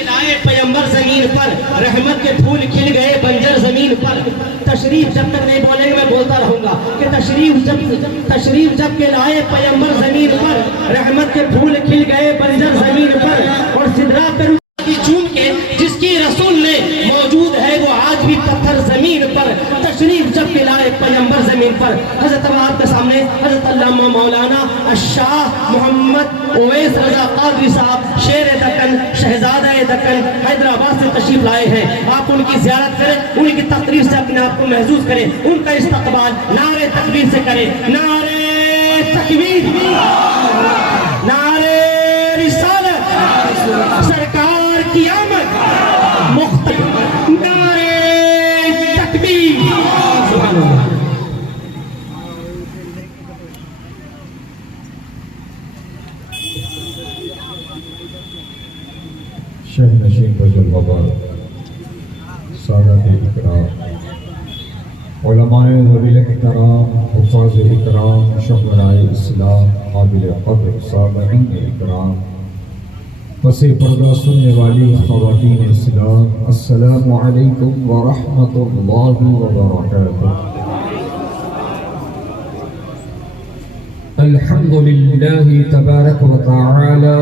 لائے پیغمبر زمین پر، رحمت کے پھول کھل گئے بنجر زمین پر۔ تشریف جب تک نہیں بولیں گے میں بولتا رہوں گا کہ تشریف جب کے لائے پیغمبر زمین پر، رحمت کے پھول کھل گئے بنجر زمین پر، اور سدرات پر کی چوم کے جس کی رسول نے موجود ہے وہ آج بھی پتھر زمین پر۔ تشریف جب کے لائے پیغمبر زمین پر۔ حضرت آپ کے سامنے حضرت علامہ مولانا الشاہ محمد اویس رضا قادری صاحب شیر دکن، شہزادہ دکن، حیدرآباد سے تشریف لائے ہیں۔ آپ ان کی زیارت کریں، ان کی تقریر سے اپنے آپ کو محظوظ کریں، ان کا استقبال نعرے تکبیر سے کریں۔ نعرے تکبیر، نعرے رسالت، سرکار کی آمد، مختلف نعرے تکبیر۔ سبحان اللہ۔ شہنشین بزرگ وبار، سادات اکرام، علماء ذوی احترام، حفاظ اکرام، شہدائے اسلام، قابل قدر سامعین اکرام، پس پردہ سننے والی خواتین اسلام، السلام علیکم ورحمۃ اللہ وبرکاتہ۔ الحمد للہ تبارک و تعالی،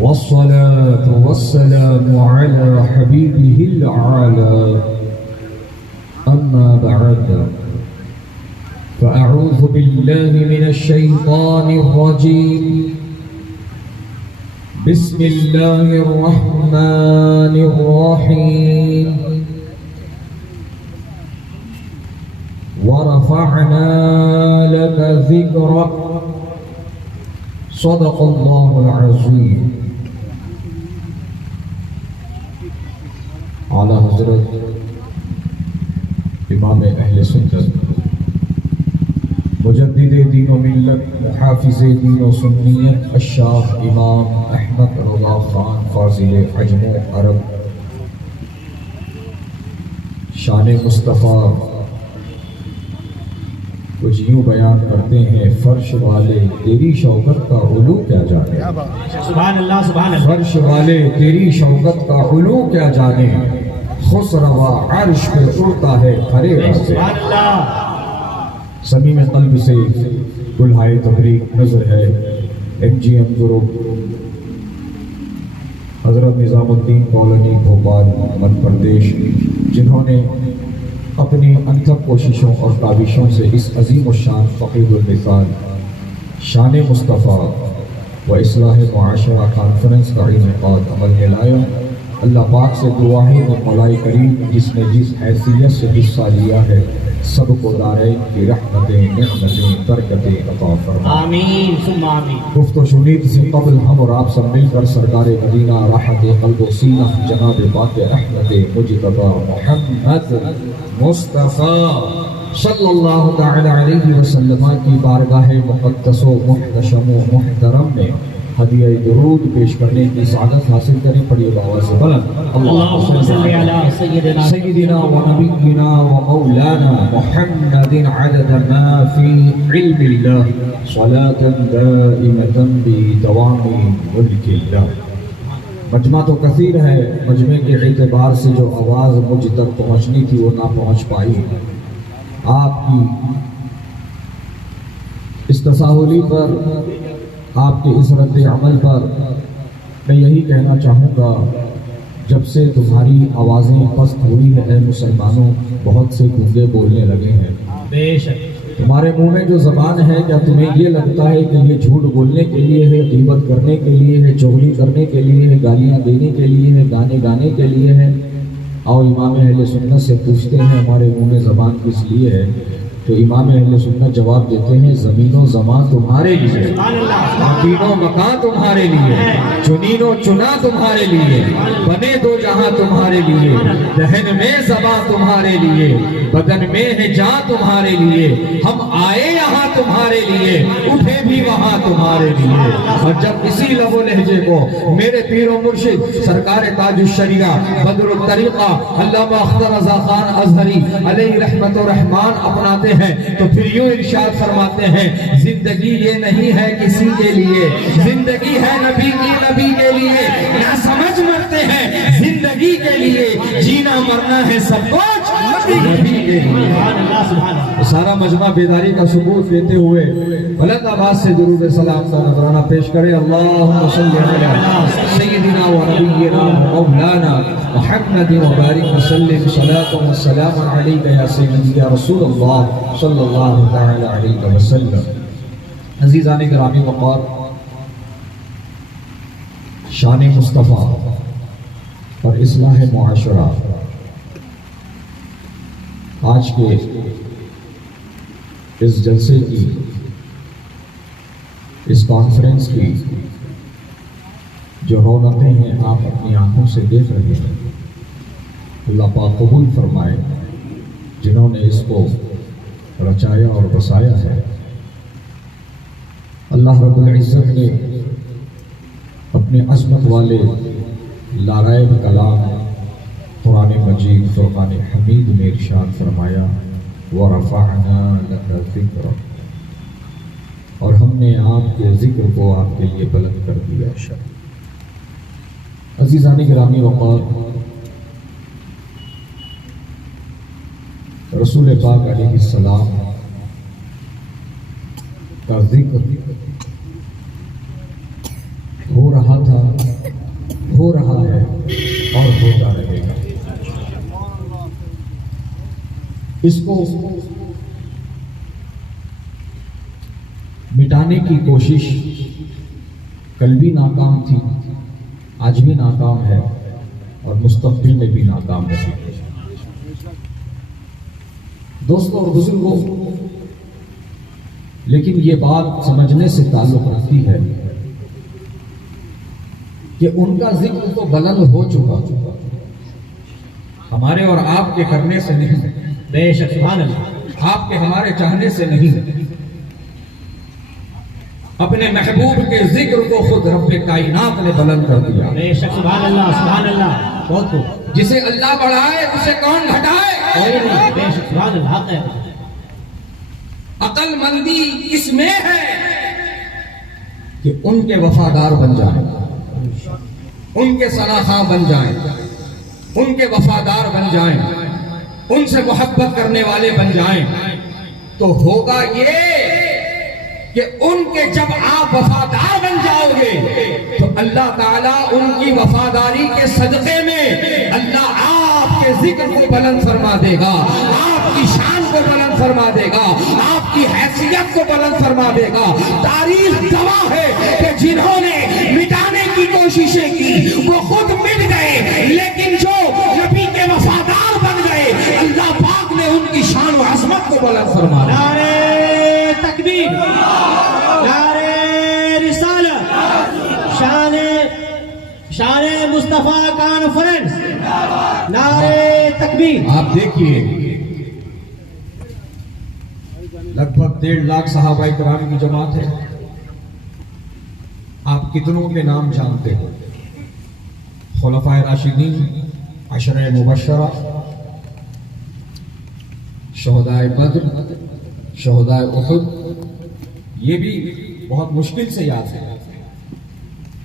والصلاة والسلام على حبيبه الأعلى، أما بعد، فأعوذ بالله من الشيطان الرجيم، بسم الله الرحمن الرحيم، ورفعنا لك ذكرك، صدق الله العظيم۔ اعلیٰ حضرت امام اہل سنت، مجدد دین و ملت، محافظ دین و سنیت، الشاہ امام احمد رضا خان فاضل عجم و عرب، شان مصطفیٰ کچھ یوں بیان کرتے ہیں، فرش والے تیری شوکت کا علو کیا جانے، سبحان اللہ، سبحان اللہ۔ فرش والے تیری شوکت کا علو کیا جانے، خسروا عرش پہ اڑتا ہے کھڑے سے۔ سبحان اللہ۔ صمیم قلب سے گلہائے تبریک نظر ہے MGM گروپ، حضرت نظام الدین کالونی بھوپال مدھیہ پردیش، جنہوں نے اپنی انتھک کوششوں اور کاوشوں سے اس عظیم الشان فقیر المثال شان مصطفیٰ و اصلاح معاشرہ کانفرنس کا انعقاد عمل میں لایا۔ اللہ پاک سے دعا ہے کہ مولا کریم جس نے جس حیثیت سے حصہ لیا ہے سب کو دارین کی رحمتیں، نعمتیں، برکتیں عطا فرما، آمین ثم آمین۔ گفت و شنید سے قبل ہم اور آپ سب مل کر سرکار مدینہ راحت قلب و سینہ جناب پاک احمد مجتبی محمد مصطفیٰ صلی اللہ تعالی علیہ وسلم کی بارگاہ مقدس و محتشم و محترم میں ہدیہ درود پیش کرنے کی سعادت حاصل کریں۔ پڑھیے بآواز بلند، اللہم صلی علی سیدنا سیدنا و نبینا و مولانا محمد عدد ما فی علم اللہ، صلاة دائمة بدوام ملک اللہ۔ مجمع تو کثیر ہے، مجمع کے اعتبار سے جو آواز مجھ تک پہنچنی تھی وہ نہ پہنچ پائی۔ آپ کی اس تساہلی پر، آپ کے اس رد عمل پر میں یہی کہنا چاہوں گا، جب سے تمہاری آوازیں پست ہوئی ہے اے مسلمانوں، بہت سے گنگے بولنے لگے ہیں۔ بے شک تمہارے منہ میں جو زبان ہے، کیا تمہیں یہ لگتا ہے کہ یہ جھوٹ بولنے کے لیے ہے، غیبت کرنے کے لیے ہے، چغلی کرنے کے لیے ہے، گالیاں دینے کے لیے ہے، گانے گانے کے لیے ہے؟ اور امام اہل سنت سے پوچھتے ہیں ہمارے منہ میں زبان کس لیے ہے، تو امام اہل سنت جواب دیتے ہیں زمین و زمان تمہارے لیے، مکین و مکان تمہارے لیے، چنین و چنا تمہارے لیے، بنے دو جہاں تمہارے لیے، دہن میں زبان تمہارے لیے، بدن میں ہے جان تمہارے لیے، ہم آئے یہاں تمہارے لیے، اٹھے بھی وہاں تمہارے لیے۔ اور جب اسی لب و لہجے کو میرے پیر و مرشد سرکار تاج الشریعہ بدر الطریقہ علامہ اختر رضا خان ازہری علیہ رحمت و رحمان اپناتے ہیں تو پھر یوں ارشاد فرماتے ہیں زندگی یہ نہیں ہے کسی کے لیے، زندگی ہے نبی کی، نبی کے لیے نہ سمجھ مرتے ہیں زندگی کے لیے، جینا مرنا ہے سب کچھ نبی کے لیے۔ سارا مجمع بیداری کا ثبوت دیتے ہوئے بلند آواز سے درود سلام کا نذرانہ پیش کرے۔ اللہم صلی علی سیدنا و نبینا مولانا محمد وبارک وسلم صلاۃ و سلام علیک یا سیدی یا رسول اللہ صلی اللہ تعالی علیہ وسلم۔ عزیزان گرامی وقار، شان مصطفیٰ اور اصلاح معاشرہ آج کے اس جلسے کی، اس کانفرنس کی جو رونقیں ہیں آپ اپنی آنکھوں سے دیکھ رہے ہیں، اللہ پاک قبول فرمائے جنہوں نے اس کو رچایا اور بسایا ہے۔ اللہ رب العزت نے اپنے عظمت والے لارائب کلام قرآن مجید فرقان حمید میں ارشاد فرمایا وَرَفَعْنَا لَكَ ذِكْرَكَ، اور ہم نے آپ کے ذکر کو آپ کے لیے بلند کر دیا۔ عزیزان گرامی وقار، رسول پاک علیہ السلام کا ذکر ہو رہا تھا، ہو رہا ہے اور ہوتا رہے گا۔ اس کو مٹانے کی کوشش کل بھی ناکام تھی، آج بھی ناکام ہے اور مستقبل میں بھی ناکام رہے گی۔ دوستوں اور بزرگوں، لیکن یہ بات سمجھنے سے تعلق رکھتی ہے کہ ان کا ذکر تو بلند ہو چکا، ہمارے اور آپ کے کرنے سے نہیں، بے شک، سبحان اللہ، آپ کے ہمارے چاہنے سے نہیں، اپنے محبوب کے ذکر کو خود رب کائنات نے بلند کر دیا۔ بے شک، سبحان اللہ، سبحان اللہ، بہت خوب، جسے اللہ بڑھائے اسے کون گھٹائے؟ کوئی نہیں، بے شک، سبحان اللہ، حق ہے۔ عقل مندی اس میں ہے کہ ان کے وفادار بن جائیں، ان کے صلاحاں بن جائیں، ان کے وفادار بن جائیں، ان سے محبت کرنے والے بن جائیں، تو ہوگا یہ کہ ان کے جب آپ وفادار بن جاؤ گے تو اللہ تعالیٰ ان کی وفاداری کے صدقے میں اللہ آپ کے ذکر کو بلند فرما دے گا، آپ کی شان کو بلند فرما دے گا، آپ کی حیثیت کو بلند فرما دے گا۔ تاریخ گواہ ہے کہ جنہوں نے مٹانے کی کوششیں کی وہ خود مٹ گئے، لیکن جو نبی کے وفادار بن گئے اللہ پاک نے ان کی شان و عظمت کو بلند فرما دیا۔ نعرہ تکبیر، نعرہ رسالت، شان مصطفیٰ کانفرنس، نعرہ تکبیر۔ آپ دیکھیے لگ بھگ 1.5 لاکھ صحابہ کرام کی جماعت ہے، آپ کتنوں کے نام جانتے ہو؟ خلفائے راشدین، عشرہ مبشرہ، شہدائے بدر، شہدائے احد، یہ بھی بہت مشکل سے یاد ہے،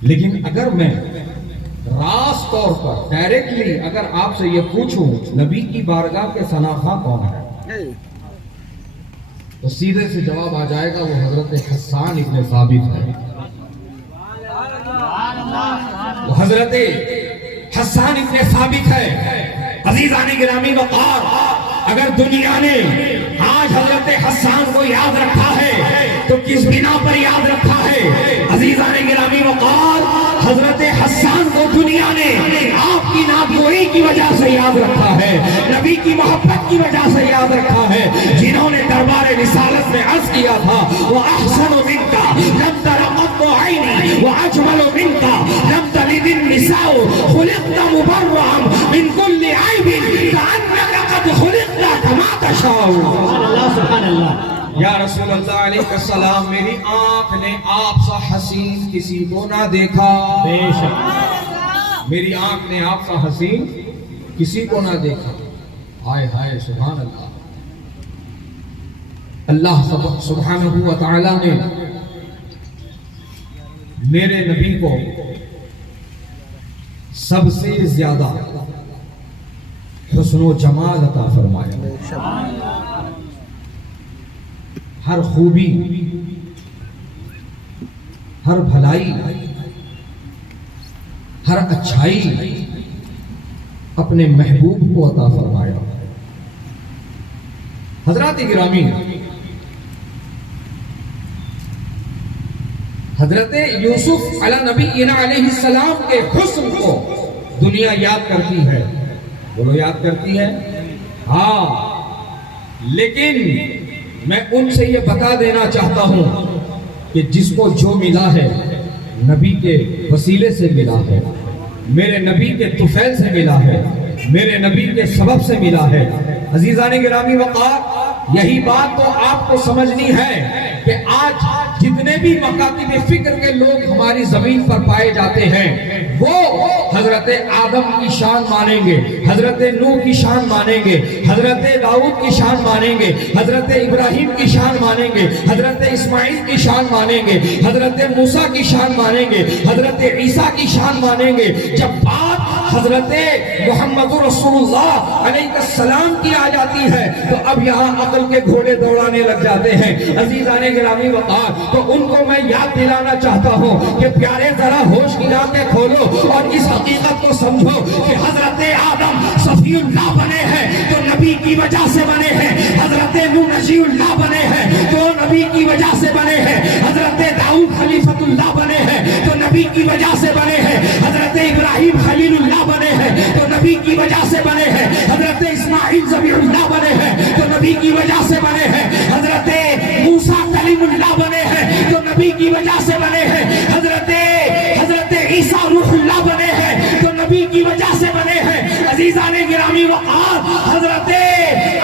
لیکن اگر میں راست طور پر ڈائریکٹلی اگر آپ سے یہ پوچھوں نبی کی بارگاہ کے شناخواں کون ہے تو سیدھے سے جواب آ جائے گا وہ حضرت حسان ابن ثابت ہے۔ وہ حضرت حسان ابن ثابت ہے۔ عزیزان گرامی وقار، اگر دنیا نے آج حضرت حسان کو یاد رکھا ہے تو کس بنا پر یاد رکھا ہے؟ عزیزان گرامی وقار، حضرت حسان کو دنیا نے آپ کی نابوئی کی وجہ سے یاد رکھا ہے، نبی کی محبت کی وجہ سے یاد رکھا ہے، جنہوں نے دربار رسالت میں عرض کیا تھا وَأَحْسَنُ مِنْكَ لَمْ تَرَ قَطُّ عَيْنِي وَأَجْمَلُ مِنْكَ لَمْ تَلِدِ النِّسَاءُ خُلِقْتَ مُبَرَّأً مِنْ كُلِّ عَيْبٍ كَأَنَّكَ قَدْ خُلِقْتَ كَمَا تَشَاءُ۔ سبحان اللہ، سبحان اللہ۔ یا رسول اللہ علیہ السلام، میری آنکھ نے آپ سا حسین کسی کو نہ دیکھا، بے شک، میری آنکھ نے آپ سا حسین کسی کو نہ دیکھا۔ ہائے ہائے، سبحان اللہ۔ اللہ سبحانہ و تعالی نے میرے نبی کو سب سے زیادہ حسن و جمال عطا فرمایا. ہر خوبی، ہر بھلائی، ہر اچھائی اپنے محبوب کو عطا فرمایا. حضرات گرامی، حضرت یوسف علیہ نبی علیہ السلام کے حسن کو دنیا یاد کرتی ہے. بولو یاد کرتی ہے؟ ہاں، لیکن میں ان سے یہ بتا دینا چاہتا ہوں کہ جس کو جو ملا ہے نبی کے وسیلے سے ملا ہے، میرے نبی کے طفیل سے ملا ہے، میرے نبی کے سبب سے ملا ہے. عزیزان گرامی وقار، یہی بات تو آپ کو سمجھنی ہے کہ آج جتنے بھی مکاتب فکر کے لوگ ہماری زمین پر پائے جاتے ہیں وہ حضرت آدم کی شان مانیں گے، حضرت نوح کی شان مانیں گے، حضرت داؤد کی شان مانیں گے، حضرت ابراہیم کی شان مانیں گے، حضرت اسماعیل کی شان مانیں گے، حضرت موسیٰ کی شان مانیں گے، حضرت عیسیٰ کی شان مانیں گے. جب بات حضرت محمد رسول اللہ علیہ السلام کی آ جاتی ہے تو اب یہاں عقل کے گھوڑے دوڑانے لگ جاتے ہیں. عزیزان گرامی وقار، تو ان کو میں یاد دلانا چاہتا ہوں کہ پیارے ذرا ہوش کی آنکھیں کھولو اور اس حقیقت کو سمجھو کہ حضرت آدم صفی اللہ بنے ہیں تو نبی کی وجہ سے بنے ہیں، حضرت نوح نجی اللہ بنے ہیں تو نبی کی وجہ سے بنے ہیں، حضرت داؤد خلیفۃ اللہ بنے ہیں تو نبی کی وجہ سے بنے ہیں، حضرت ابراہیم خلیل اللہ بنے ہیں تو نبی کی وجہ سے بنے ہیں، حضرت اسماعیل ذبیح اللہ بنے ہیں تو نبی کی وجہ سے بنے ہیں، حضرت موسیٰ کلیم اللہ بنے ہیں تو نبی کی وجہ سے بنے ہیں، حضرت عیسیٰ روح اللہ بنے ہیں تو نبی کی وجہ سے بنے ہیں. عزیزان گرامی وقار، حضرت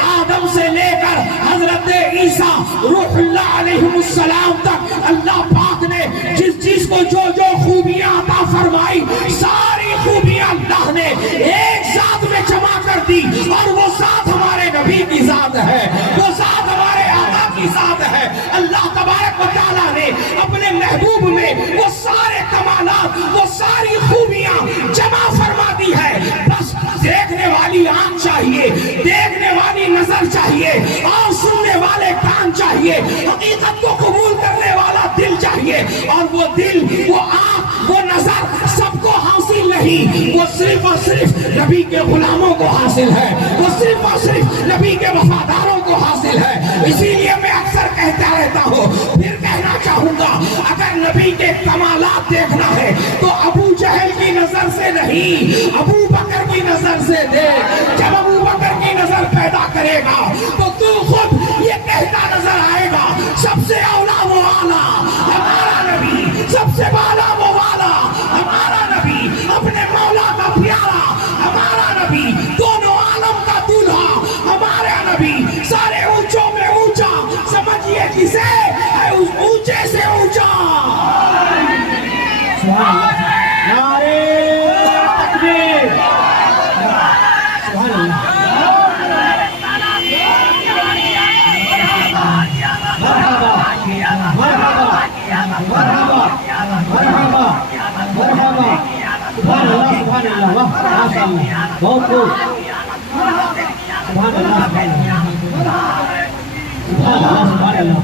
آدم سے لے کر حضرت عیسیٰ روح اللہ علیہ السلام تک اللہ پاک نے جس چیز کو جو جو خوبیاں عطا فرمائی، ساری خوبیاں اللہ نے ایک ذات میں جمع کر دی، اور وہ ذات ہمارے نبی کی ذات ہے، وہ ذات ہمارے آقا کی ذات ہے. اللہ تبارک و تعالیٰ نے اپنے محبوب میں وہ سارے کمالات، وہ ساری خوبیاں جمع فرما دی ہے. بس دیکھنے والی آنکھ چاہیے، دیکھنے والی نظر چاہیے، اور سننے والے کان چاہیے، حقیقت کو قبول کرنے والا دل چاہیے. اور وہ دل، وہ آنکھ، وہ نظر سب کو حاصل نہیں، وہ صرف اور صرف نبی کے غلاموں کو حاصل ہے، وہ صرف اور صرف نبی کے وفاداروں کو حاصل ہے. اسی لیے میں اکثر کہتا رہتا ہوں، پھر کہنا چاہوں گا، اگر نبی کے کمالات دیکھنا ہے تو ابو جہل کی نظر سے نہیں، ابو بکر کی نظر سے دیکھ. جب ابو بکر کی نظر پیدا کرے گا تو خود یہ کہتا نظر آئے گا، سب سے اولا وہ آلہ ہمارا نبی، سب سے بالا وہ والا ہمارا نبی، اپنے مولا کا پیارا ہمارا نبی، دونوں عالم کا دولہا ہمارا نبی، سارے اونچوں میں اونچا، سمجھیے کسے ہے اونچے سے اونچا. نعرے تکبیر، سبحان اللہ. بہت خوب، سبحان اللہ، سبحان اللہ،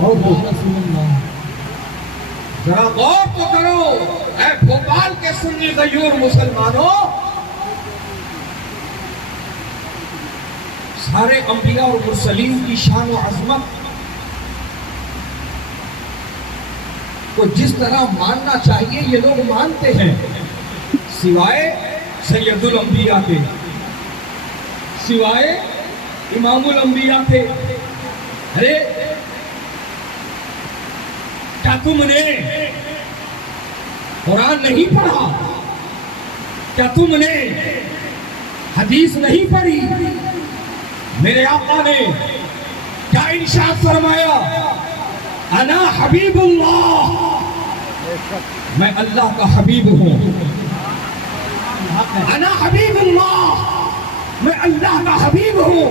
بہت خوب. ذرا غور تو کرو اے بھوپال کے سنی غیور مسلمانوں. سارے انبیاء اور مرسلین کی شان و عظمت کو جس طرح ماننا چاہیے یہ لوگ مانتے ہیں، سوائے سید الانبیاء کے، سوائے امام الانبیاء کے. ارے کیا تم نے قرآن نہیں پڑھا؟ کیا تم نے حدیث نہیں پڑھی؟ میرے آقا نے کیا ارشاد فرمایا؟ انا حبیب اللہ، میں اللہ کا حبیب ہوں. انا حبیب اللہ، میں اللہ کا حبیب ہوں.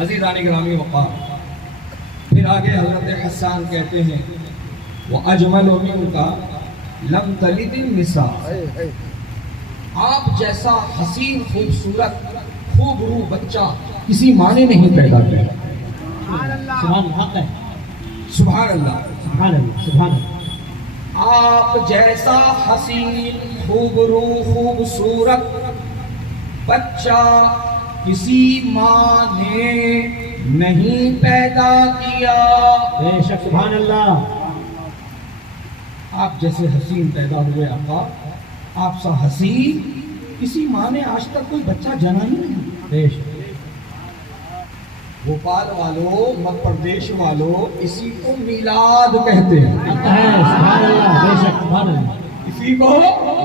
عزیزان گرامی وقار، پھر آگے حضرت حسان کہتے ہیں وَأَجْمَلُ مِنْكَ لَمْ تَلِدِ النِّسَاء، آپ جیسا حسین خوبصورت خوب روح بچہ کسی ماں نے نہیں پیدا کیا. سبحان حق ہے. سبحان اللہ. سبحان اللہ. سبحان اللہ. آپ جیسا حسین خوب روح خوبصورت بچہ کسی ماں نے نہیں پیدا کیا. بے شک. سبحان اللہ. آپ جیسے حسین پیدا ہوئے آقا، آپ سا حسین کسی ماں نے آج تک کوئی بچہ جنا ہی نہیں. بے شک. بھوپال والوں، مدھیہ پردیش والوں اسی کو میلاد کہتے ہیں. سبحان اللہ. بے شک. سبحان اللہ. اسی کو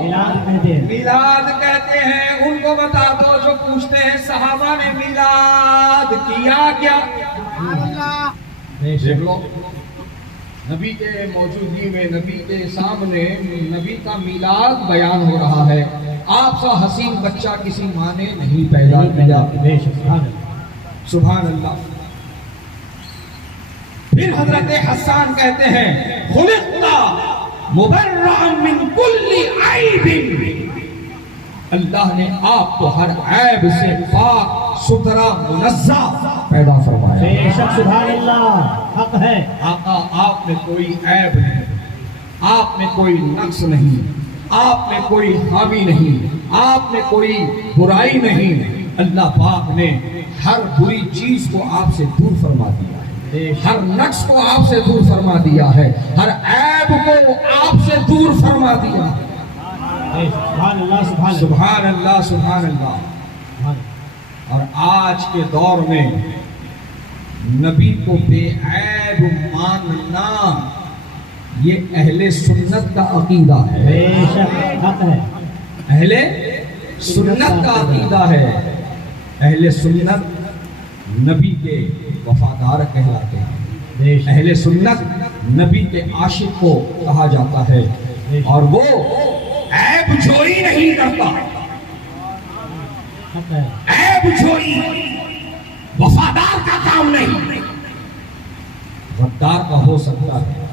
میلاد کہتے ہیں. میلاد کہتے ہیں. ان کو بتا دو جو پوچھتے ہیں صحابہ نے میلاد کیا کیا. بے دیکھ شک. لو، نبی کے موجودگی میں نبی کے سامنے نبی کا میلاد بیان ہو رہا ہے. آپ سا حسین بچہ کسی ماں نے نہیں پیدا کیا. بے شک. سبحان اللہ. سبحان اللہ. پھر حضرت حسان کہتے ہیں خلقت مبرئا من کل عیب، اللہ نے آپ کو ہر عیب سے پاک ستھرا منزہ پیدا فرمایا. بے شک. سبحان اللہ. حق ہے. آقا آپ میں کوئی عیب نہیں، آپ میں کوئی نقص نہیں، آپ میں کوئی خامی نہیں، آپ میں کوئی برائی نہیں. اللہ پاک نے ہر بری چیز کو آپ سے دور فرما دیا ہے، ہر نقص کو آپ سے دور فرما دیا ہے، ہر عیب کو آپ سے دور فرما دیا ہے. سبحان اللہ. سبحان اللہ. سبحان اللہ. سبحان اللہ. اور آج کے دور میں نبی کو بے عیب ماننا یہ اہل سنت کا عقیدہ ہے. بے شک. حق ہے. اہل سنت کا عقیدہ ہے. اہل سنت نبی کے وفادار کہلاتے ہیں. بے شک. اہل سنت نبی کے عاشق کو کہا جاتا ہے، اور وہ عیب جوئی نہیں کرتا. حق ہے. عیب جوئی وفادار کا کام نہیں. غدار کا ہو سکتا ہے،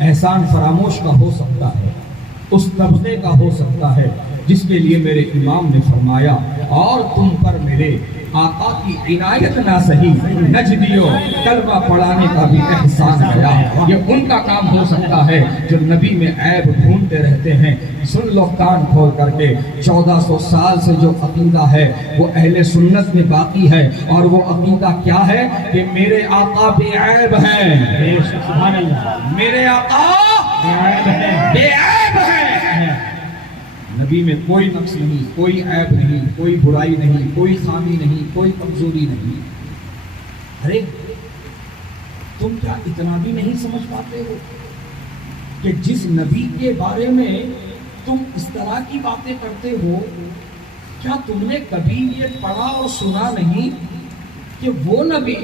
احسان فراموش کا ہو سکتا ہے، اس طبقے کا ہو سکتا ہے جس کے لیے میرے امام نے فرمایا اور تم پر میرے آقا کی عنایت نہ سہی نجدیوں کلمہ پڑھانے کا بھی احسان کیا. یہ ان کا کام ہو سکتا ہے جو نبی میں عیب ڈھونڈتے رہتے ہیں. سن لو کان کھول کر کے، 1400 سال سے جو عقیدہ ہے وہ اہل سنت میں باقی ہے، اور وہ عقیدہ کیا ہے کہ میرے آقا بے عیب ہیں. بے شک. سبحان اللہ. میرے آقا بے عیب ہے. بے عیب ہیں. نبی میں کوئی نقص نہیں، کوئی عیب نہیں، کوئی برائی نہیں، کوئی خامی نہیں، کوئی کمزوری نہیں. ارے تم کیا اتنا بھی نہیں سمجھ پاتے ہو کہ جس نبی کے بارے میں تم اس طرح کی باتیں کرتے ہو، کیا تم نے کبھی یہ پڑھا اور سنا نہیں کہ وہ نبی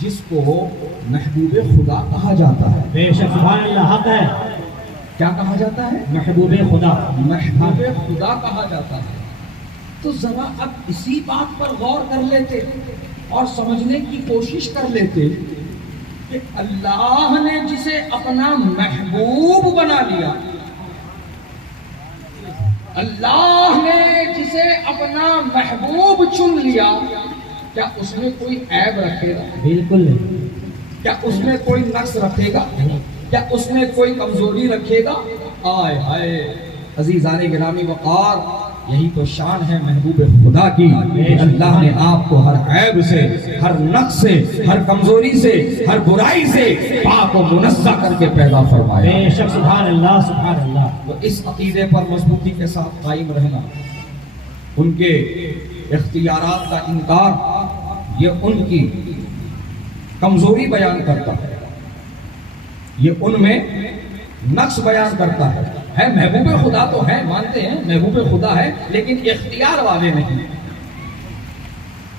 جس کو محبوب خدا کہا جاتا ہے. بے شک. سبحان اللہ. حق ہے. کیا کہا جاتا ہے؟ محبوب خدا. محبوب خدا کہا جاتا ہے. تو ذرا اب اسی بات پر غور کر لیتے اور سمجھنے کی کوشش کر لیتے کہ اللہ نے جسے اپنا محبوب بنا لیا، اللہ نے جسے اپنا محبوب چن لیا، کیا اس میں کوئی عیب رکھے گا؟ بالکل نہیں. کیا اس میں کوئی نقص رکھے گا؟ کیا اس میں کوئی کمزوری رکھے گا؟ آئے ہائے عزیزان گرامی وقار، یہی تو شان ہے محبوب خدا کی. اللہ نے آپ کو ہر عیب سے، ہر نقص سے، ہر کمزوری سے، ہر برائی سے پاک و منزہ کر کے پیدا فرمایا. بے شک. سبحان اللہ. سبحان اللہ. تو اس عقیدے پر مضبوطی کے ساتھ قائم رہنا، ان کے اختیارات کا انکار یہ ان کی کمزوری بیان کرتا ہے، یہ ان میں نقص بیان کرتا ہے. محبوب خدا تو ہے، مانتے ہیں محبوب خدا ہے، لیکن اختیار والے نہیں.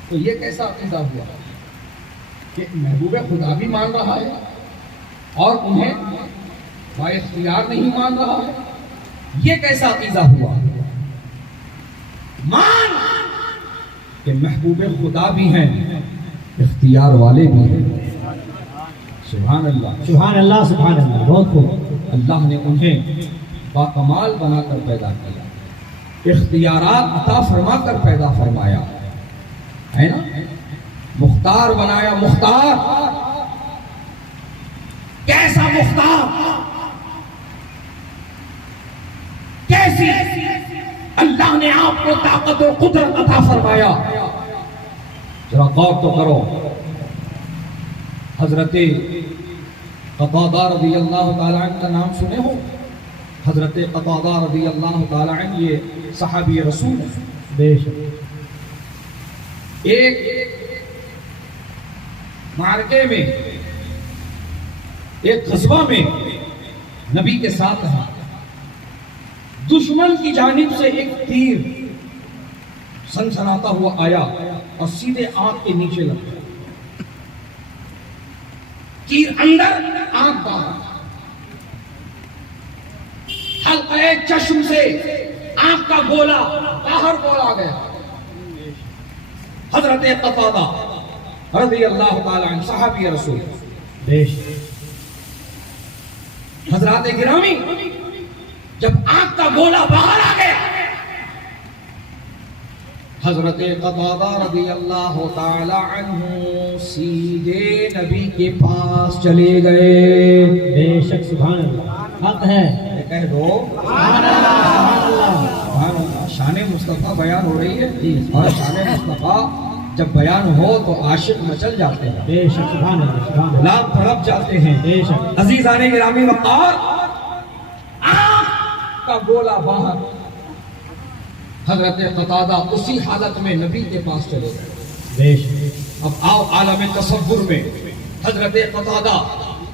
تو یہ کیسا عقیدہ ہوا کہ محبوب خدا بھی مان رہا ہے اور انہیں با اختیار نہیں مان رہا ہے؟ یہ کیسا عقیدہ ہوا؟ مان کہ محبوب خدا بھی ہیں اختیار والے بھی ہیں. سبحان اللہ. سبحان اللہ سبحان اللہ. بہت خوب. اللہ نے انہیں باکمال بنا کر پیدا کیا, اختیارات عطا فرما کر پیدا فرمایا ہے نا, مختار بنایا. مختار کیسا مختار, کیسی اللہ نے آپ کو طاقت و قدرت عطا فرمایا. ذرا غور تو کرو. حضرت قتادہ رضی اللہ تعالیٰ عنہ کا نام سنے ہو. حضرت قتادہ رضی اللہ تعالیٰ عنہ یہ صحابی رسول ہیں. بے شک. ایک معرکے میں, ایک غزوہ میں نبی کے ساتھ ہیں. دشمن کی جانب سے ایک تیر سنسناتا ہوا آیا اور سیدھے آنکھ کے نیچے لگ گیا. تیر اندر, آنکھ باہر. حلقہ چشم سے آنکھ کا گولا باہر بولا گیا. حضرت قتادہ رضی اللہ تعالی عنہ صحابی رسول. حضرات گرامی, جب آنکھ کا گولا باہر آ گیا, حضرت قتادہ رضی اللہ تعالی عنہ سیدھے نبی کے پاس چلے گئے. بے شک. سبحان اللہ. حق ہے. کہہ دو سبحان اللہ. سبحان اللہ. شان مصطفیٰ بیان ہو رہی ہے, اور شان مصطفیٰ جب بیان ہو تو عاشق مچل جاتے ہیں. بے شک. سبحان اللہ. سبحان اللہ. غلام تڑپ جاتے ہیں. بے شک. عزیزان گرامی وقار, آنکھ کا گولا باہر. حضرت قتادہ اسی حالت میں نبی کے پاس چلے گئے. بے شک. اب آؤ عالم تصور میں حضرت قتادہ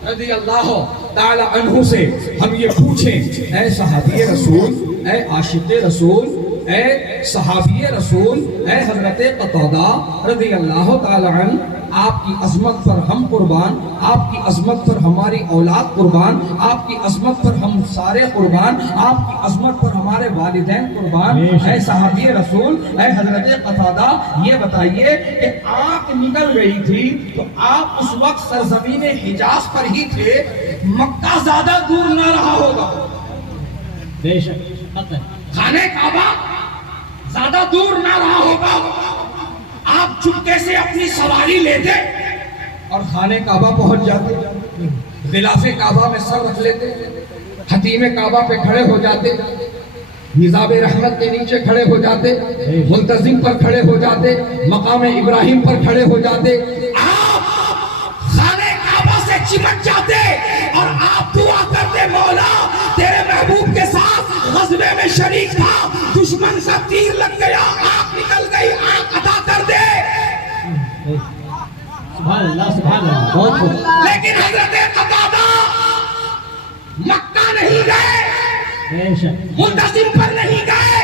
رضی اللہ تعالی عنہ سے ہم یہ پوچھیں, اے صحابی رسول, اے عاشق رسول, اے صحابی رسول, اے حضرت قتادہ رضی اللہ تعالی عنہ, آپ کی عظمت پر ہم قربان, آپ کی عظمت پر ہماری اولاد قربان, آپ کی عظمت پر ہم سارے قربان, آپ کی عظمت پر ہمارے والدین قربان. اے صحابی رسول, اے حضرت قتادہ, یہ بتائیے کہ آنکھ نکل گئی تھی تو آپ اس وقت سرزمین حجاز پر ہی تھے, مکہ زیادہ دور نہ رہا ہوگا. بے شک. حق ہے. خانہ کعبہ زیادہ دور نہ رہا ہوگا. آپ چپکے سے اپنی سواری لیتے اور خانہ کعبہ پہنچ جاتے, غلاف کعبہ میں سر رکھ لیتے, حتیم کعبہ پہ کھڑے ہو جاتے, نظام رحمت کے نیچے کھڑے ہو جاتے, منتظم پر کھڑے ہو جاتے, مقام ابراہیم پر کھڑے ہو جاتے. آپ خانہ کعبہ سے چمٹ جاتے اور آپ دعا کرتے, مولا تیرے محبوب کے ساتھ غزوے میں شریک تھا, دشمن کا تیر لگ گیا, آنکھ نکل گئی, آنکھ عطا کر دے. سبحان اللہ. سبحان اللہ. بہت خوب. لیکن حضرت قتادہ مکہ نہیں گئے, بے شک. منتظم پر نہیں گئے,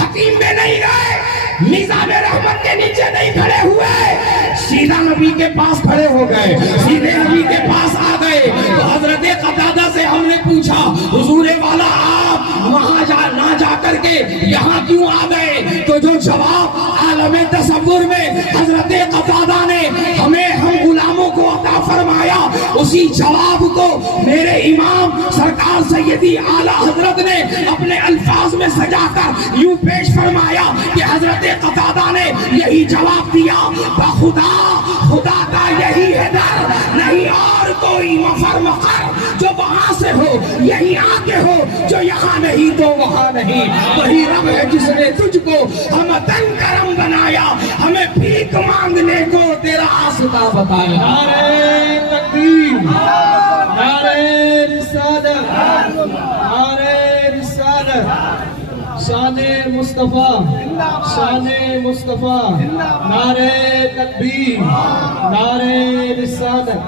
حکیم میں نہیں گئے, نظام رحمت کے نیچے نہیں کھڑے ہوئے, سیدھا نبی کے پاس کھڑے ہو گئے, سیدھے نبی کے پاس آ گئے. تو حضرت قتادہ سے ہم نے پوچھا, حضور والا آپ وہاں نہ جا کر کے یہاں کیوں آ گئے؟ تو جو جواب عالم تصور میں حضرت قتادہ نے ہمیں ہم غلاموں کو عطا فرمایا, اسی جواب کو میرے امام سرکار سیدی اعلیٰ حضرت نے اپنے الفاظ میں سجا کر یوں پیش فرمایا کہ حضرت قتادہ نے یہی جواب دیا, بخدا خدا کا یہی ہے در, نہیں اور کوئی مفر مقر, جو وہاں سے ہو یہی آگے ہو, جو یہاں نہیں تو وہاں نہیں. وہی رب ہے جس نے تجھ کو ہم تن کرم بنایا, ہمیں بھیک مانگنے کو تیرا آستا بتایا. نعرہ تکبیر, نعرہ رسالت, نعرہ رسالت, شان مصطفیٰ, شان مصطفیٰ, نعرہ تکبیر, نعرہ رسالت.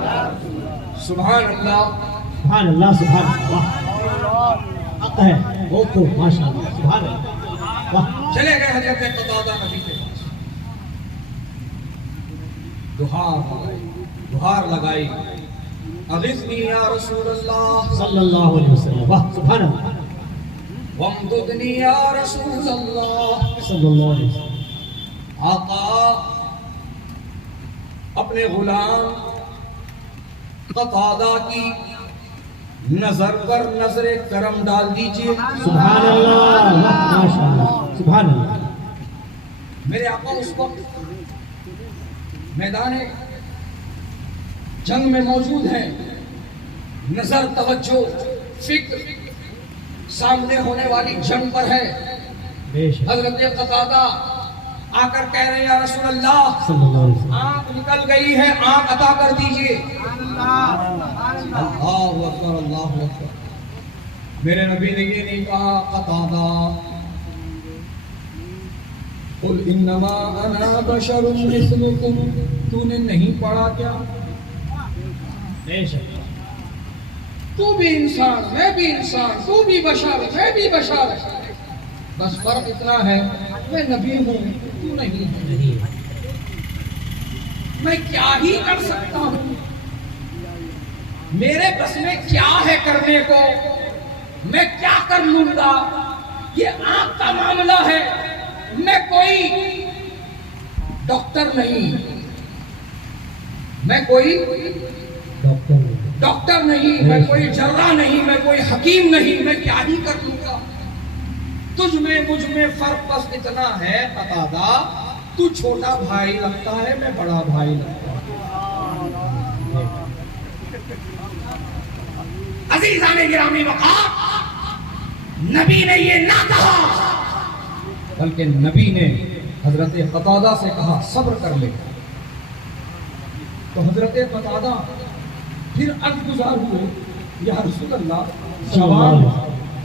سبحان اللہ. سبحان اللہ. سبحان اللہ. حق ہے. بہت خوب. ماشاء اللہ. سبحان اللہ. واہ. چلے گئے حضرت قتادہ نبی کے پاس, دہار لگائی, اغثنی یا رسول اللہ صلی اللہ علیہ وسلم. واہ. سبحان اللہ. وامددنی یا رسول اللہ صلی اللہ علیہ وسلم. آقا اپنے غلام قتادہ کی نظر پر نظر کرم ڈال دیجئے. سبحان اللہ ماشاءاللہ سبحان اللہ. میرے آقا اس وقت میدان جنگ میں موجود ہیں. نظر توجہ فکر سامنے ہونے والی جنگ پر ہے. حضرت قتادہ آ کر کہہ رہے ہیں یا رسول اللہ آنکھ نکل گئی ہے, آنکھ عطا کر دیجئے. اللہ اکبر اللہ اکبر. میرے نبی نے یہ نہیں کہا قتادہ قل انما انا بشر مثلکم, تو نے نہیں پڑھا کیا تو بھی انسان میں بھی انسان, تو بھی بشر میں بھی بشر, بس فرق اتنا ہے میں نبی ہوں تو نہیں ہے. میں کیا ہی کر سکتا ہوں, میرے بس میں کیا ہے کرنے کو, میں کیا کر لوں گا. یہ آنکھ کا معاملہ ہے, میں کوئی ڈاکٹر نہیں, میں کوئی ڈاکٹر نہیں, میں کوئی جراح نہیں, میں کوئی حکیم نہیں, میں کیا ہی کر لوں گا. تجھ میں مجھ میں فرق بس اتنا ہے قتادہ, تو چھوٹا بھائی لگتا ہے, میں بڑا بھائی لگتا ہوں. عزیزان گرامی وقار, نبی نے یہ نہ کہا بلکہ نبی نے حضرت قتادہ سے کہا صبر کر لے. تو حضرت قتادہ پھر عرض گزار ہوئے یا رسول اللہ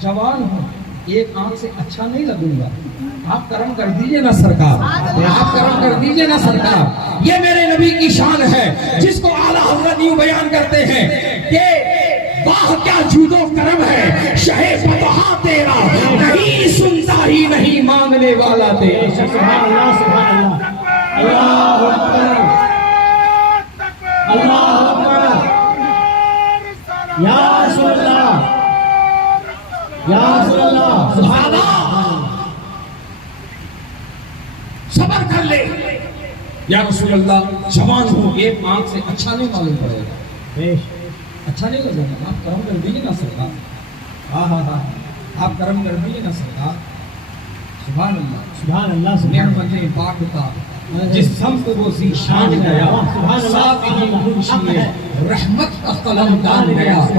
جوان ہوں, ایک آنکھ سے اچھا نہیں لگوں گا, آپ کرم کر دیجئے نا سرکار, آپ کرم کر دیجئے نا سرکار. یہ میرے نبی کی شان ہے جس کو اعلیٰ حضرت یوں بیان کرتے ہیں کہ واہ کیا جود و کرم ہے شہ فتح تیرا, نہیں سنتا ہی نہیں مانگنے والا تیرا. سبحان اللہ سبحان اللہ. اللہ اکبر اللہ اکبر. یا رسول اللہ یا رسول اللہ سبحان اللہ. صبر کر لے یا رسول اللہ, جوان ہوں, ایک آنکھ سے اچھا نہیں معلوم پڑے گا, اچھا نہیں لگے گا. آپ کرم کر دیجیے نا سرکار, ہاں ہاں ہاں آپ کرم کر دیجیے نا سرکار. سبحان اللہ سبحان اللہ. نعمت پاک کا جس سمت وہ ذیشان گیا, ساتھ ہی منشی رحمت کا قلم دان گیا. آپ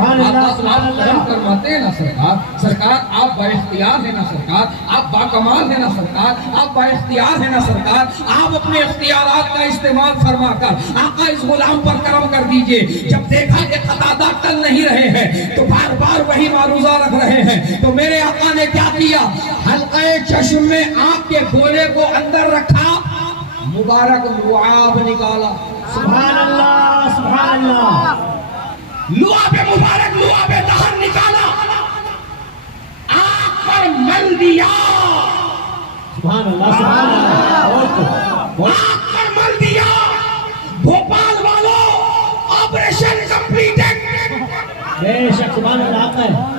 کرم فرماتے ہیں نا سرکار, سرکار آپ با اختیار ہیں نا سرکار, آپ با کمال ہیں نا سرکار, آپ با اختیار ہیں نا سرکار. آپ اپنے اختیارات کا استعمال فرما کر آقا اس غلام پر کرم کر دیجئے. جب دیکھا کہ قتادہ ٹل نہیں رہے ہیں تو بار بار وہی معروضہ رکھ رہے ہیں, تو میرے آقا نے کیا کیا, حلقہ چشم میں آنکھ کے گولے کو اندر رکھا, مبارک لعاب نکالا. سبحان اللہ سبحان اللہ. لعاب مبارک, لعاب دہن نکالا, آنکھ پر مل دیا. سبحان اللہ سبحان اللہ. آنکھ پر مل دیا. بھوپال والوں آپریشن کمپلیٹڈ. بے شک سبحان اللہ. آپ ہے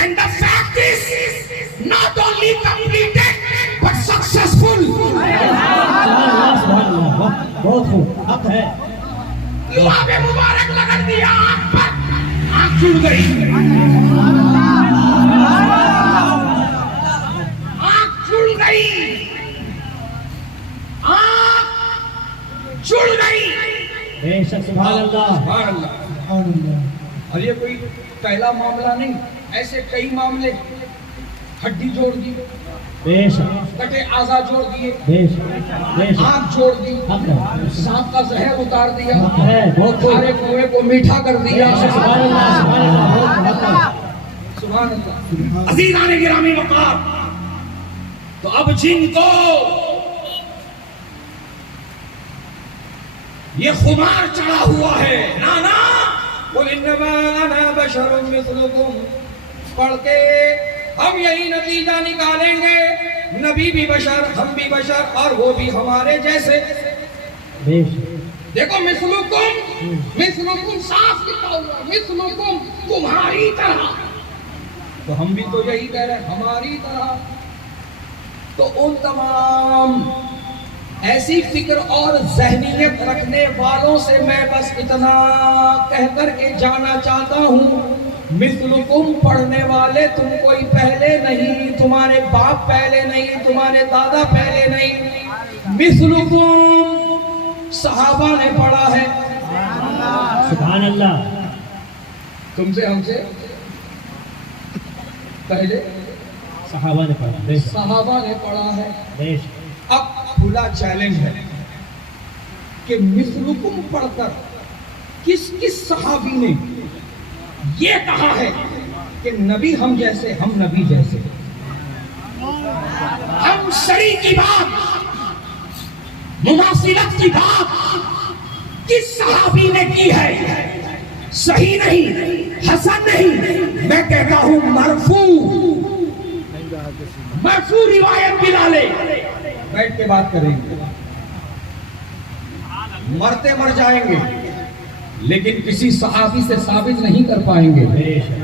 And the fact is not only completed but successful. بہت خوب. اب ہے لعاب مبارک لگا دیا آنکھ پر, آنکھ جڑ گئی, آنکھ جڑ گئی, آنکھ جڑ گئی. بے شک سبحان اللہ. سبحان اللہ. اور یہ کوئی پہلا معاملہ نہیں, ایسے کئی معاملے. ہڈی جوڑ دی, بے شک کٹے اعضاء جوڑ دیے, بے شک بے شک. آنکھ جوڑ دی, اب ہے سانپ کا زہر اتار دیا, بہت خوب. سارے کنویں کو میٹھا کر دیا. سبحان اللہ سبحان اللہ. سبحان اللہ. عزیزان گرامی وقار, تو اب جن کو یہ خمار چڑھا ہوا ہے, نانا قل انما انا بشر مثلکم پڑھ کے ہم یہی نتیجہ نکالیں گے, نبی بھی بشر, ہم بھی بشر, اور وہ بھی ہمارے جیسے. دیکھو مثلکم, مثلکم صاف لکھا ہوا, مثلکم تمہاری طرح, تو ہم بھی تو یہی کہہ رہے ہیں ہماری طرح. تو ان تمام ایسی فکر اور ذہنیت رکھنے والوں سے میں بس اتنا کہہ کر کے جانا چاہتا ہوں، مثلکم پڑھنے والے تم کوئی پہلے نہیں، تمہارے باپ پہلے نہیں، تمہارے دادا پہلے نہیں، مثلکم صحابہ نے پڑھا ہے، سبحان اللہ، تم سے ہم سے پہلے صحابہ نے پڑھا، بے شک، صحابہ نے پڑھا ہے۔ بے شک۔ اب کھلا چیلنج ہے کہ مثلکم پڑھ کر کس کس صحابی نے یہ کہا ہے کہ نبی ہم جیسے، ہم نبی جیسے، ہم شری کی بات، مماثلت کی بات کس صحابی نے کی ہے؟ صحیح نہیں، حسن نہیں، میں کہتا ہوں مرفوع، مرفوع روایت دلا لے، بیٹھ کے بات کریں گے، مرتے مر جائیں گے لیکن کسی صحابی سے ثابت نہیں کر پائیں گے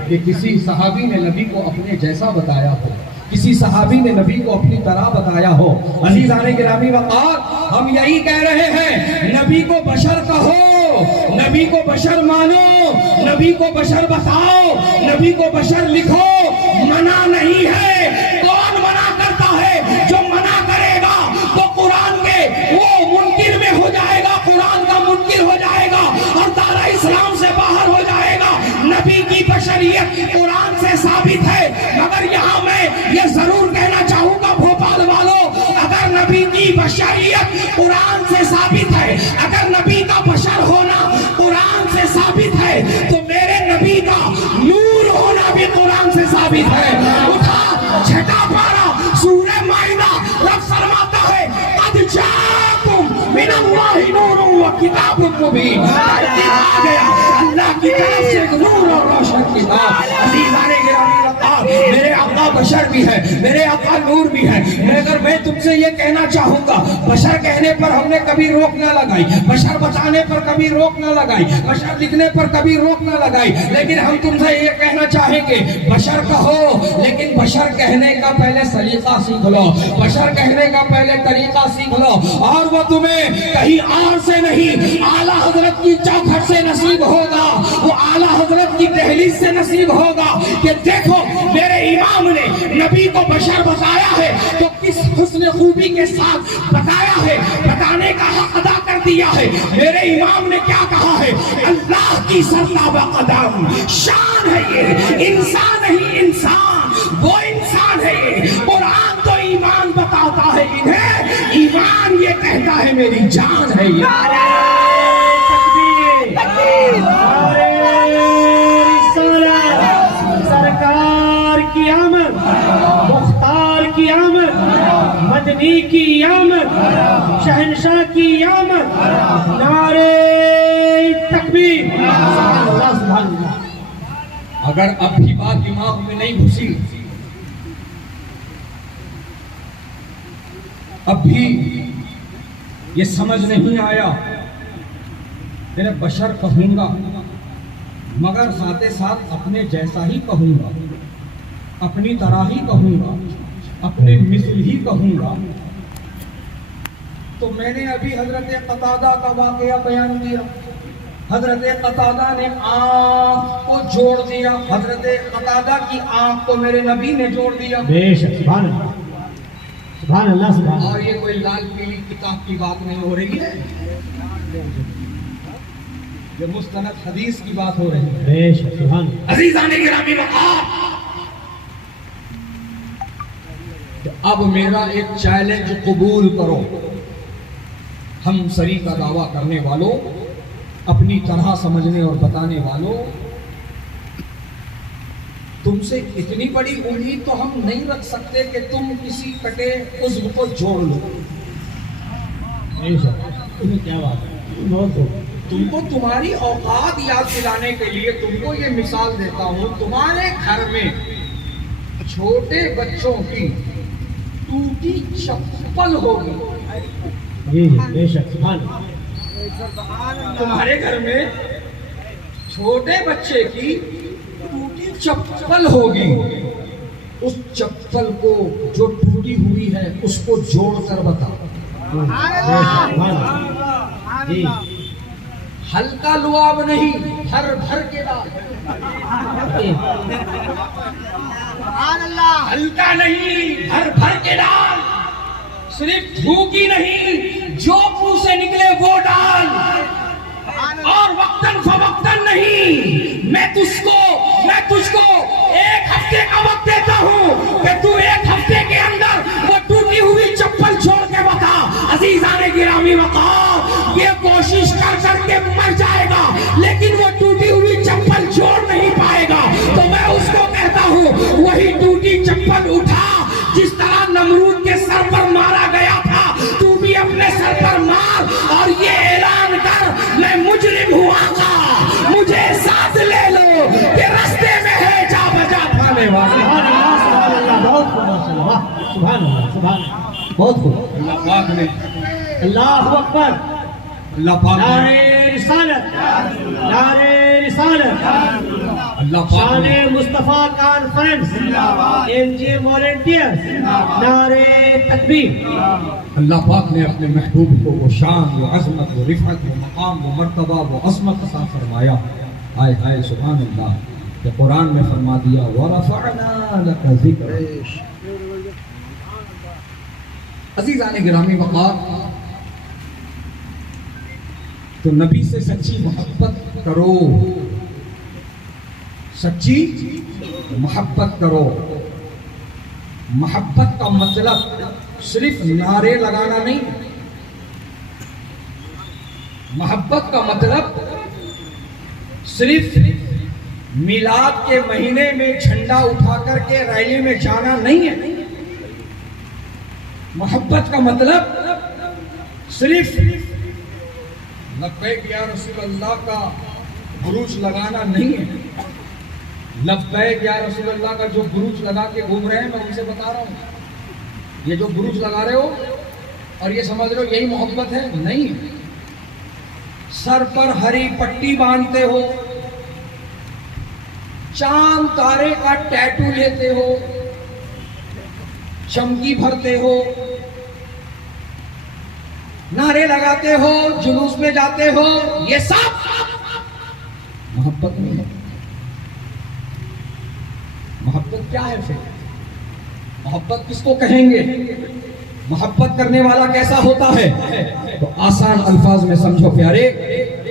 کہ کسی صحابی نے نبی کو اپنے جیسا بتایا ہو، کسی صحابی نے نبی کو اپنی طرح بتایا ہو۔ عزیزان گرامی وقار، ہم یہی کہہ رہے ہیں، نبی کو بشر کہو، نبی کو بشر مانو، نبی کو بشر بتاؤ، نبی کو بشر لکھو، منع نہیں ہے۔ کون منع کرتا ہے؟ جو منع کرے گا تو قرآن کے وہ منکر میں ہو جائے گا، قرآن کا منکر ہو جائے گا اور دارہ اسلام سے باہر ہو جائے گا۔ نبی کی بشریت قرآن سے ثابت ہے، مگر یہاں میں یہ ضرور کہنا چاہوں گا بھوپال والوں، اگر نبی کی بشریت قرآن سے ثابت ہے، اگر نبی کا بشر ہونا قرآن سے ثابت ہے، تو میرے نبی کا نور ہونا بھی قرآن سے ثابت ہے۔ اٹھا چھٹا پارا سورہ مائدہ، رب فرماتا ہے قد جاءکم من اللہ نور و کتاب مبین، آ گیا اللہ کی طرف سے نور اور روشن کتاب۔ عزیزان گرامی وقار، میرے آقا بشر بھی ہے، میرے آقا نور بھی ہے، مگر میں تم سے یہ کہنا چاہوں گا، بشر کہنے پر ہم نے کبھی روک نہ لگائی، بشر بتانے پر کبھی روک نہ لگائی، بشر لکھنے پر کبھی روک نہ لگائی، لیکن ہم تم سے یہ کہنا چاہیں گے بشر کہو، لیکن بشر کہنے کا پہلے سلیقہ سیکھ لو، بشر کہنے کا پہلے طریقہ سیکھ لو، اور وہ تمہیں کہیں اور سے نہیں، اعلیٰ حضرت کی چوکھٹ سے نصیب ہوگا، وہ اعلیٰ حضرت کی دہلیز سے نصیب ہوگا کہ دیکھو میرے امام نے نبی کو بشر بتایا ہے تو کس حسن خوبی کے ساتھ بتایا ہے، بتانے کا حق ادا کر دیا ہے۔ میرے امام نے کیا کہا ہے؟ اللہ کی سرتابہ قدم شان ہے یہ، انسان نہیں انسان، وہ انسان ہے یہ۔ قرآن تو ایمان بتاتا ہے انہیں، ایمان یہ کہتا ہے میری جان ہے یہ۔ سرکار کی آمد، مختار کی آمد، مدنی کی آمد، شہنشاہ کی آمد، نعرے تکبیر، سبحان اللہ سبحان اللہ۔ اگر اب بھی بات دماغ میں نہیں گھسی، اب بھی یہ سمجھ نہیں آیا، میں بشر کہوں گا مگر ساتھ ساتھ اپنے جیسا ہی کہوں گا، اپنی طرح ہی کہوں گا، اپنے مثل ہی کہوں گا، تو میں نے ابھی حضرت قتادہ کا واقعہ بیان کیا، حضرت قتادہ نے آنکھ کو جوڑ دیا، حضرت قتادہ کی آنکھ کو میرے نبی نے جوڑ دیا۔ بے شک، سبحان اللہ سبحان اللہ سبحان اللہ۔ اور یہ کوئی لال پیلی کتاب کی بات نہیں ہو رہی ہے، یہ مستند حدیث کی بات ہو رہی ہے۔ بے شک، سبحان اللہ۔ عزیزان گرامی وقار، اب میرا ایک چیلنج قبول کرو، ہم سری کا دعویٰ کرنے والوں، اپنی طرح سمجھنے اور بتانے والوں، تم سے اتنی بڑی امید تو ہم نہیں رکھ سکتے کہ تم کسی کٹے عضو کو جوڑ لو۔ بے شک، تمہیں کیا بات ہے، بہت خوب۔ تم کو تمہاری اوقات یاد دلانے کے لیے تم کو یہ مثال دیتا ہوں، تمہارے گھر میں چھوٹے بچوں کی ٹوٹی چپل ہوگی، جی جی بے شک، سبحان اللہ۔ تمہارے گھر میں چھوٹے بچے کی ٹوٹی چپل ہوگی، اس چپل کو جو ٹوٹی ہوئی ہے اس کو جوڑ کر بتا، جی ہلکا لعاب نہیں، بھر بھر کے ڈال۔ ہلکا نہیں، بھر بھر کے ڈال۔ صرف تھوکی نہیں، جو منہ سے نکلے وہ ڈال، اور وقتاً فوقتاً نہیں۔ میں تجھ کو ایک ہفتے کا وقت دیتا ہوں کہ تو ایک ہفتے کے اندر وہ ٹوٹی ہوئی چپل چھوڑ کے بتا۔ عزیزان گرامی وقار، یہ کوشش کر کر کے مر جائے گا لیکن وہ ٹوٹی ہوئی چپل چھوڑ نہیں پائے گا۔ تو میں اس کو کہتا ہوں وہی ٹوٹی چپل اٹھا، جس طرح نمرود کے سر پر مارا گیا تھا تو بھی اپنے سر پر مار، اور یہ اعلان کر میں مجرم ہوں آقا، مجھے ساتھ لے لو کہ رستے میں ہے جا بجا پانے والا۔ سبحان اللہ، بہت خوب ماشاء اللہ، سبحان اللہ، سبحان اللہ، بہت خوب۔ اللہ پاک نے اللہ اکبر، اللہ پاک نے نعرہ رسالت، نعرہ رسالت، اللہ پاک شان نے مصطفیٰ کانفرنس، NGO والنٹیئرز، نعرہ تکبیر۔ اللہ پاک نے اپنے محبوب کو وہ شان، وہ عظمت، وہ رفعت، وہ مقام، وہ مرتبہ، وہ عظمت عطا فرمایا۔ ہائے ہائے سبحان اللہ، کہ قرآن میں فرما دیا وَرَفَعْنَا لَكَ ذِكْرَكَ۔ عزیزان گرامی وقار، تو نبی سے سچی محبت کرو، سچی محبت کرو۔ محبت کا مطلب صرف نعرے لگانا نہیں، محبت کا مطلب صرف میلاد کے مہینے میں جھنڈا اٹھا کر کے ریلی میں جانا نہیں ہے۔ محبت کا مطلب صرف لبیک یا رسول اللہ کا بروج لگانا نہیں ہے۔ لبیک یا رسول اللہ کا جو بروج لگا کے گھوم رہے ہیں، میں ان سے بتا رہا ہوں، یہ جو بروج لگا رہے ہو اور یہ سمجھ رہے ہو یہی محبت ہے، نہیں۔ سر پر ہری پٹی باندھتے ہو، چاند تارے کا ٹیٹو لیتے ہو، چمکی بھرتے ہو، نعرے لگاتے ہو، جلوس میں جاتے ہو، یہ سب محبت نہیں ہے۔ محبت کیا ہے پھر؟ محبت کس کو کہیں گے؟ محبت کرنے والا کیسا ہوتا ہے؟ تو آسان الفاظ میں سمجھو پیارے،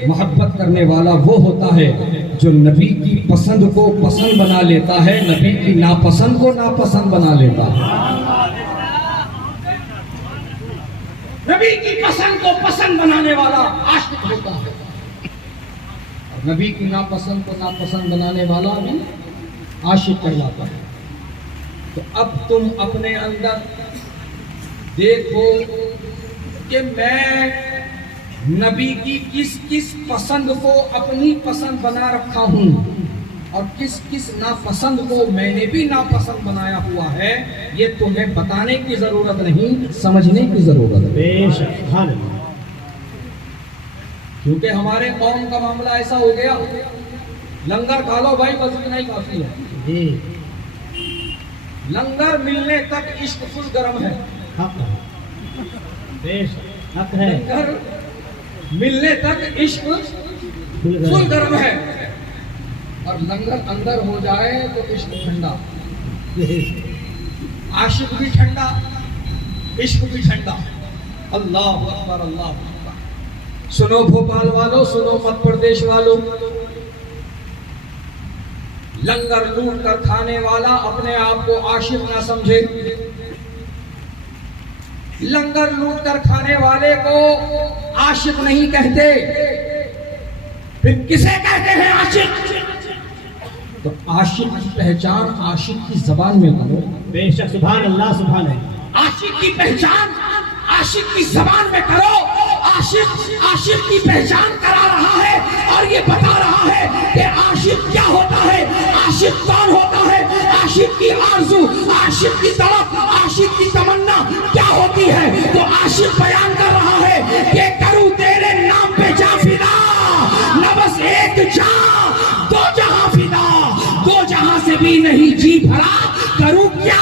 محبت کرنے والا وہ ہوتا ہے جو نبی کی پسند کو پسند بنا لیتا ہے، نبی کی ناپسند کو ناپسند بنا لیتا ہے۔ نبی کی پسند کو پسند بنانے والا عاشق ہوتا ہے، اور نبی کی ناپسند کو ناپسند بنانے والا بھی عاشق کہلاتا ہے۔ تو اب تم اپنے اندر دیکھو کہ میں نبی کی کس کس پسند کو اپنی پسند بنا رکھا ہوں، اور کس کس ناپسند کو میں نے بھی ناپسند بنایا ہوا ہے۔ یہ تمہیں بتانے کی ضرورت نہیں، سمجھنے کی ضرورت ہے۔ بے شک، سبحان اللہ۔ کیونکہ ہمارے قوم کا معاملہ ایسا ہو گیا، لنگر کھا لو بھائی، بس اتنا ہی کافی ہے۔ جی، لنگر ملنے تک عشق فل گرم ہے، حق ہے، بے شک حق ہے، لنگر ملنے تک عشق فل گرم ہے، اور لنگر اندر ہو جائے تو عشق ٹھنڈا، عاشق بھی ٹھنڈا، عشق بھی ٹھنڈا۔ اللہ اکبر، اللہ اکبر۔ سنو بھوپال والو، سنو مدھیہ پردیش والو، لنگر لوٹ کر کھانے والا اپنے آپ کو عاشق نہ سمجھے۔ لنگر لوٹ کر کھانے والے کو عاشق نہیں کہتے، پھر کسے کہتے ہیں عاشق؟ تو عاشق کی پہچان عاشق کی زبان میں کرو۔ بے شک، سبحان اللہ، سبحان اللہ۔ عاشق کی پہچان عاشق کی زبان میں کرو۔ عاشق کی پہچان کرا رہا ہے اور یہ بتا رہا ہے کہ عاشق کیا ہوتا ہے، عاشق کون ہوتا ہے، عاشق کی آرزو، عاشق کی طلب، عاشق کی تمنا کیا ہوتی ہے۔ تو عاشق بیان کر رہا ہے کہ کروں تیرے نام پہ جا فدا، نہ بس ایک جہاں دو جہاں فدا، دو جہاں سے بھی نہیں جی بھرا، کروں کیا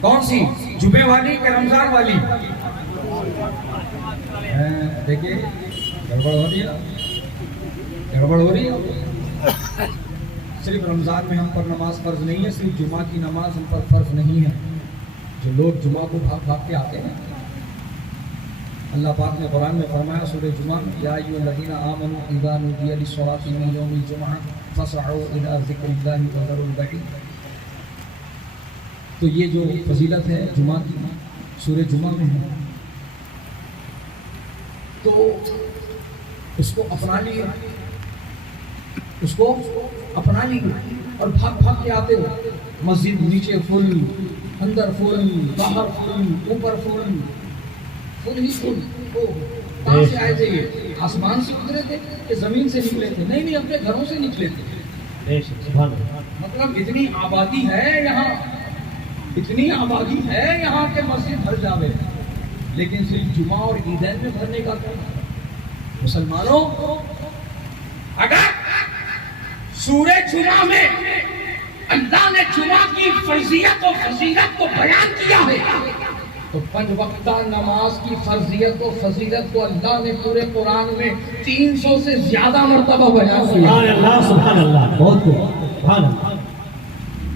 کون سی؟ جمعے والی کہ رمضان والی؟ دیکھیے گڑبڑ ہو رہی ہے، گڑبڑ ہو رہی ہے۔ صرف رمضان میں ہم پر نماز فرض نہیں ہے، صرف جمعہ کی نماز ہم پر فرض نہیں ہے۔ جو لوگ جمعہ کو بھاگ بھاگ کے آتے ہیں، اللہ پاک نے قرآن میں فرمایا سورہ جمعہ میں، یا ایھا الذین آمنوا اذا نودی للصلاۃ من یوم الجمعہ فاسعوا الی ذکر اللہ وذروا البیع۔ تو یہ جو فضیلت ہے جمعہ کی، سورہ جمعہ میں ہے، تو اس کو اپنا لیے، اس کو اپنا لیے اور بھاگ بھاگ کے آتے ہو مسجد، نیچے فل، اندر فل، باہر فل، اوپر فل، فل ہی فل۔ کہاں سے آئے تھے یہ؟ آسمان سے اترے تھے کہ زمین سے نکلے تھے؟ نہیں نہیں، اپنے گھروں سے نکلے تھے۔ مطلب اتنی آبادی ہے یہاں، اتنی آبادی ہے یہاں کہ مسجد بھر جاوے، لیکن صرف جمعہ اور عیدین میں بھرنے کا کیا؟ مسلمانوں، اگر سورہ جمعہ میں اللہ نے جمعہ کی فرضیت و فضیلت کو بیان کیا ہے، تو 5 وقتہ نماز کی فرضیت و فضیلت کو اللہ نے پورے قرآن میں 300 سے زیادہ مرتبہ بیان کیا۔ سبحان اللہ، سبحان اللہ، بہت سبحان اللہ۔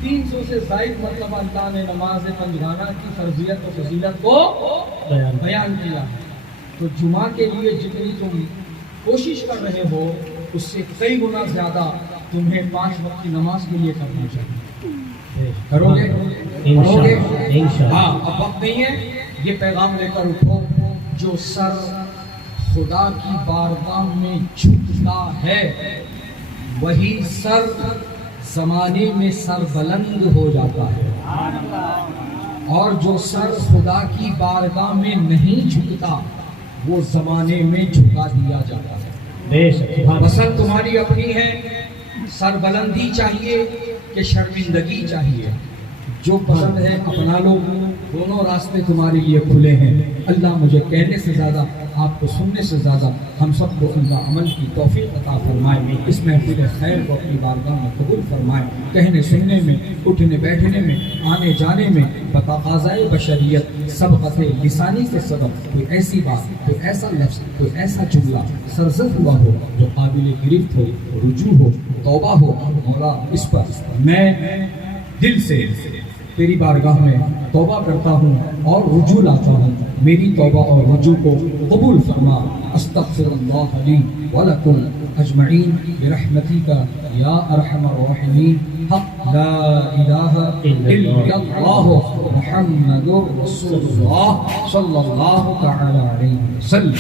300 سے زائد مرتبہ اللہ نے نماز پنجگانہ کی فرضیت و فضیلت کو بیان کیا ہے۔ تو جمعہ کے لیے جتنی تم کوشش کر رہے ہو، اس سے کئی گنا زیادہ تمہیں 5 وقت کی نماز کے لیے کرنا چاہیے۔ کرو گے؟ پڑھو گے؟ ہاں، اب وقت نہیں ہے، یہ پیغام لے کر اٹھو، جو سر خدا کی بارگاہ میں جھکتا ہے وہی سر زمانے میں سر بلند ہو جاتا ہے، اور جو سر خدا کی بارگاہ میں نہیں جھکتا وہ زمانے میں جھکا دیا جاتا ہے۔ پسند تمہاری اپنی ہے، سر بلندی چاہیے کہ شرمندگی چاہیے، جو پسند ہے اپنا لو، دونوں راستے تمہارے لیے کھلے ہیں۔ اللہ مجھے کہنے سے زیادہ، آپ کو سننے سے زیادہ ہم سب کو اللہ عمل کی توفیق عطا فرمائے، اس محفل خیر کو اپنی بارگاہ میں قبول فرمائے۔ کہنے سننے میں، اٹھنے بیٹھنے میں، آنے جانے میں بتقاضائے بشریت سبقت لسانی سے سبق کوئی ایسی بات، کوئی ایسا لفظ، کوئی ایسا جملہ سرزد ہوا ہو جو قابل گرفت ہو، رجوع ہو، توبہ ہو، مولا اس پر میں دل سے تیری بارگاہ میں توبہ کرتا ہوں اور رجوع لاتا ہوں، میری توبہ اور رجوع کو قبول فرما۔ استغفر اللہ لی ولکم اجمعین برحمتک یا ارحم الراحمین۔ حق لا الہ الا اللہ محمد رسول اللہ صلی اللہ تعالی علیہ وسلم۔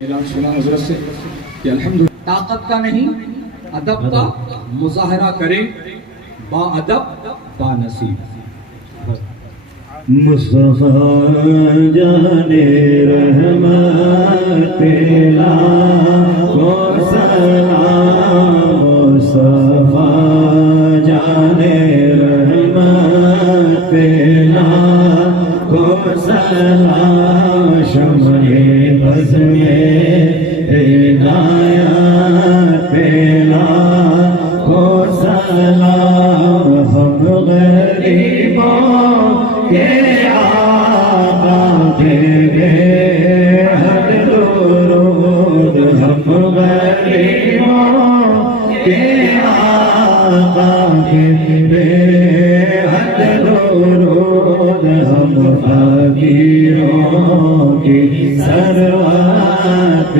اعلان سنا حضرت سے کہ الحمدللہ طاقت کا نہیں، ادب کا مظاہرہ کرے، با ادب با نصیب۔ مصطفیٰ جانے رحمت لاکھوں سلام، مصطفیٰ جانے رحمت لاکھوں سلام، شمع بز میں عنایت لاکھوں سلام، ہم غریبوں کے آقا کے بے حد درود، ہم غریبوں کے آقا کے بے حد درود، ہم فقیروں کی ثروت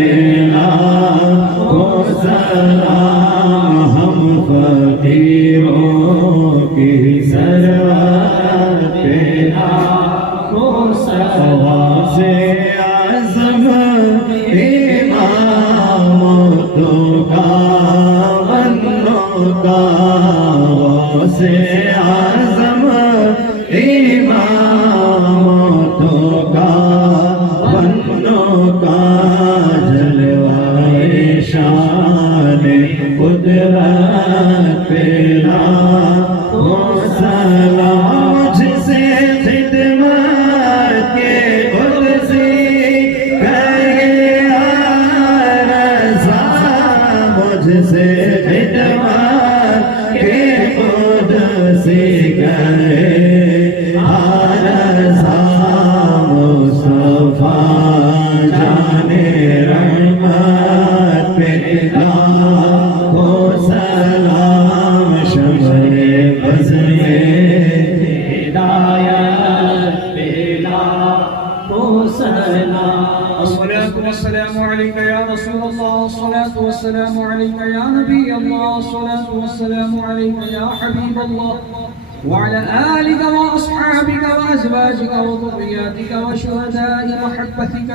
لاکھوں سلام، ہم فقیروں کی ثروت لاکھوں سلام، سے اعظم امامتوں کا بندوں کا، سے اعظم امامتوں کا بندوں کا، جلوائے شان قدرت لاکھوں سلام، جسے خدمت کے قدسی کرے رضا، مجھ سے خدمت کے قدسی کرے والسلام عليك يا رسول الله، الصلاة والسلام عليك يا نبي الله، الصلاة والسلام عليك يا حبيب الله، وعلى آلك وأصحابك وأزواجك وذرياتك وشهداء محبتك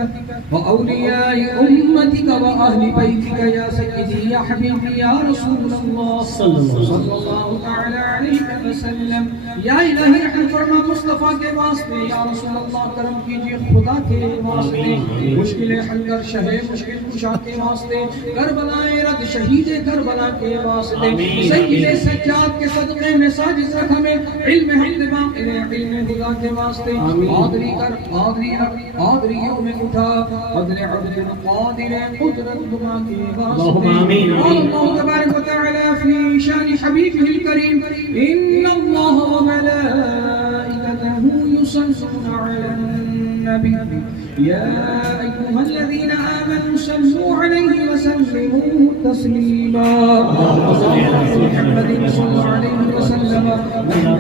وأولياء أمتك وأهل بيتك يا سيدي يا حبيبي يا رسول الله صلى الله تعالى عليه وسلم. یا الہی رحم فرما مصطفیٰ کے واسطے، یا رسول اللہ کرم کیجیے خدا کے واسطے، مشکلیں حل کر شہ مشکل کشا کے واسطے، کربلا رد شہید کربلا کے واسطے، سید سجاد کے صدقے میں ساجد رکھ ہمیں علم حق باقی علم خدا کے واسطے، قادری کر قادریوں میں اٹھا قدر عبد قادر قدرت دعا کے واسطے. اللہ تبارک و تعالی فی شان حبیبہ الکریم ان اللہ وملائکته یصلون علی النبی یا ایها الذین آمنوا صلوا علیہ وسلموا تسلیما. محمد صلی علیہ وسلم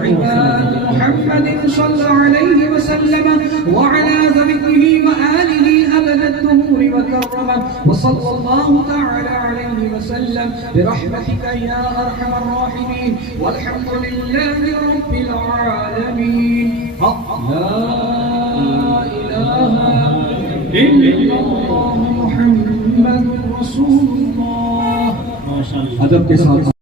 وعباد محمد صلی علیہ وسلم وعلى ذبحه وآله أبد الدهور وكرمه وصلى الله تعالى عليه وسلم برحمتك يا أرحم الراحمين والحمد لله رب العالمين. لا إله إلا الله محمد رسول الله. ادب کے ساتھ